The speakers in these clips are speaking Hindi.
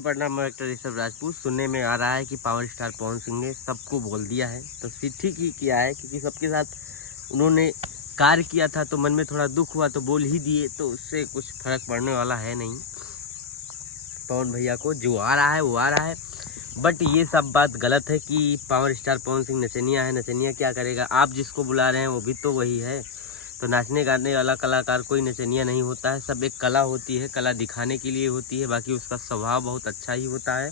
प्रणाम, मैं एक्टर ऋषभ राजपूत। सुनने में आ रहा है कि पावर स्टार पवन सिंह ने सबको बोल दिया है, तो फिर ठीक ही किया है क्योंकि सबके साथ उन्होंने कार्य किया था तो मन में थोड़ा दुख हुआ तो बोल ही दिए, तो उससे कुछ फर्क पड़ने वाला है नहीं। पवन भैया को जो आ रहा है वो आ रहा है, बट ये सब बात गलत है कि पावर स्टार पवन सिंह नचनिया है। नचनिया क्या करेगा? आप जिसको बुला रहे हैं वो भी तो वही है। तो नाचने गाने वाला कलाकार कोई नचनिया नहीं होता है, सब एक कला होती है, कला दिखाने के लिए होती है। बाकी उसका स्वभाव बहुत अच्छा ही होता है।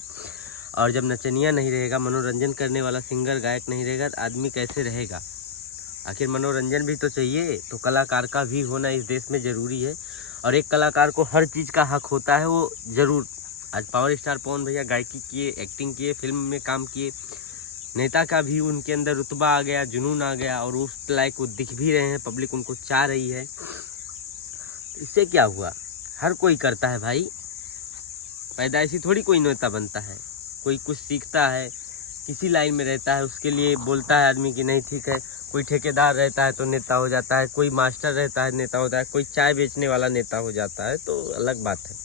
और जब नचनिया नहीं रहेगा, मनोरंजन करने वाला सिंगर गायक नहीं रहेगा, तो आदमी कैसे रहेगा? आखिर मनोरंजन भी तो चाहिए, तो कलाकार का भी होना इस देश में ज़रूरी है। और एक कलाकार को हर चीज़ का हक होता है, वो ज़रूर। आज पावर स्टार पवन भैया गायकी किए, एक्टिंग किए, फिल्म में काम किए, नेता का भी उनके अंदर रुतबा आ गया, जुनून आ गया, और उस लायक वो दिख भी रहे हैं, पब्लिक उनको चाह रही है। इससे क्या हुआ? हर कोई करता है भाई, पैदाइशी थोड़ी कोई नेता बनता है। कोई कुछ सीखता है, किसी लाइन में रहता है, उसके लिए बोलता है आदमी कि नहीं ठीक है। कोई ठेकेदार रहता है तो नेता हो जाता है, कोई मास्टर रहता है नेता होता है, कोई चाय बेचने वाला नेता हो जाता है, तो अलग बात है।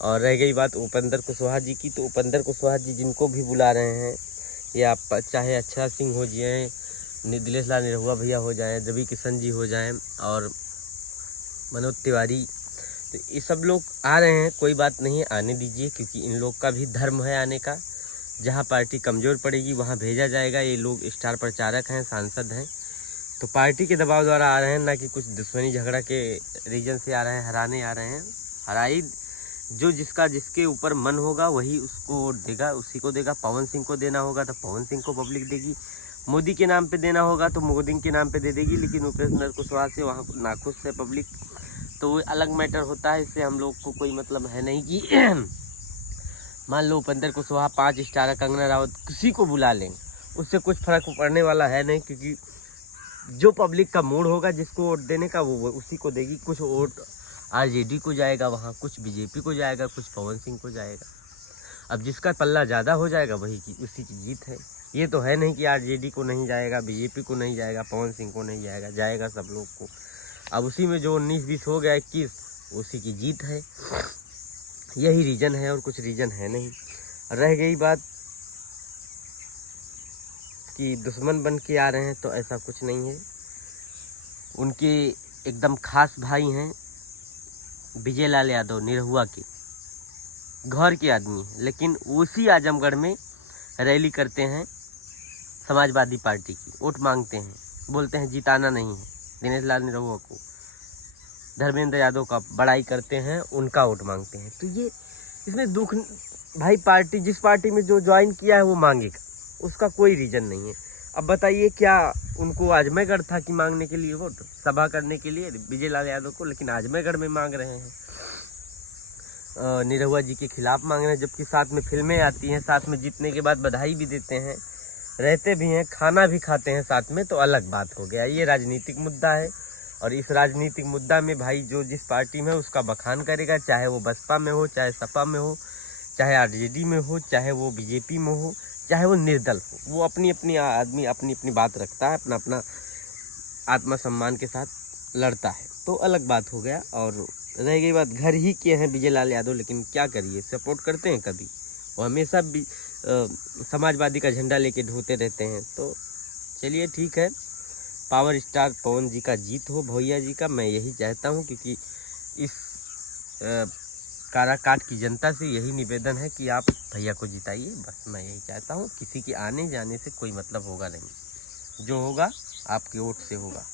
और रह गई बात उपेंद्र कुशवाहा जी की, तो उपेंद्र कुशवाहा जी जिनको भी बुला रहे हैं, या चाहे अक्षरा सिंह हो जाए, दिलेश लाल निरहुआ भैया हो जाएं, रवि किशन जी हो जाएं, और मनोज तिवारी, तो ये सब लोग आ रहे हैं, कोई बात नहीं है, आने दीजिए, क्योंकि इन लोग का भी धर्म है आने का। जहां पार्टी कमज़ोर पड़ेगी वहां भेजा जाएगा। ये लोग स्टार प्रचारक हैं, सांसद हैं, तो पार्टी के दबाव द्वारा आ रहे हैं, ना कि कुछ दुश्मनी झगड़ा के रीजन से आ रहे हैं। हराने आ रहे हैं। हराई जो जिसके ऊपर मन होगा वही उसको वोट देगा, उसी को देगा। पवन सिंह को देना होगा तो पवन सिंह को पब्लिक देगी, मोदी के नाम पे देना होगा तो मोदी के नाम पे दे देगी। लेकिन उपेंद्र कुशवाहा से वहाँ नाखुश है पब्लिक, तो वो अलग मैटर होता है। इससे हम लोग को कोई मतलब है नहीं कि मान लो उपेंद्र कुशवाहा 5 स्टार, कंगना रावत, किसी को बुला लें, उससे कुछ फर्क पड़ने वाला है नहीं, क्योंकि जो पब्लिक का मूड होगा, जिसको वोट देने का, वो उसी को देगी। कुछ वोट आरजेडी को जाएगा वहाँ, कुछ बीजेपी को जाएगा, कुछ पवन सिंह को जाएगा। अब जिसका पल्ला ज़्यादा हो जाएगा वही की उसी की जीत है। ये तो है नहीं कि आरजेडी को नहीं जाएगा, बीजेपी को नहीं जाएगा, पवन सिंह को नहीं जाएगा, जाएगा सब लोग को। अब उसी में जो 19-20 हो गया 21, उसी की जीत है। यही रीज़न है, और कुछ रीज़न है नहीं। रह गई बात कि दुश्मन बन के आ रहे हैं, तो ऐसा कुछ नहीं है। उनके एकदम खास भाई हैं विजय लाल यादव, निरहुआ के घर के आदमी हैं, लेकिन उसी आजमगढ़ में रैली करते हैं समाजवादी पार्टी की, वोट मांगते हैं, बोलते हैं जिताना नहीं है दिनेश लाल निरहुआ को। धर्मेंद्र यादव का बड़ाई करते हैं, उनका वोट मांगते हैं। तो ये इसमें दुख भाई, पार्टी जिस पार्टी में जो ज्वाइन किया है वो मांगेगा, उसका कोई रीज़न नहीं है। अब बताइए, क्या उनको आजमगढ़ था कि मांगने के लिए वोट, सभा करने के लिए विजय लाल यादव को? लेकिन आजमगढ़ में मांग रहे हैं, निरहुआ जी के खिलाफ मांग रहे हैं, जबकि साथ में फिल्में आती हैं, साथ में जीतने के बाद बधाई भी देते हैं, रहते भी हैं, खाना भी खाते हैं साथ में, तो अलग बात हो गया। ये राजनीतिक मुद्दा है, और इस राजनीतिक मुद्दा में भाई जो जिस पार्टी में है उसका बखान करेगा, चाहे वो बसपा में हो, चाहे सपा में हो, चाहे आरजेडी में हो, चाहे वो बीजेपी में हो, चाहे वो निर्दल हो, वो अपनी अपनी आदमी अपनी अपनी बात रखता है, अपना अपना आत्मसम्मान के साथ लड़ता है, तो अलग बात हो गया। और रह गई बात, घर ही के हैं विजय लाल यादव, लेकिन क्या करिए, सपोर्ट करते हैं कभी, वो हमेशा भी समाजवादी का झंडा लेके ढोते रहते हैं। तो चलिए ठीक है, पावर स्टार पवन जी का जीत हो, भैया जी का, मैं यही चाहता हूँ। क्योंकि इस काराकाट की जनता से यही निवेदन है कि आप भैया को जिताइए, बस मैं यही चाहता हूँ। किसी के आने जाने से कोई मतलब होगा नहीं, जो होगा आपके वोट से होगा।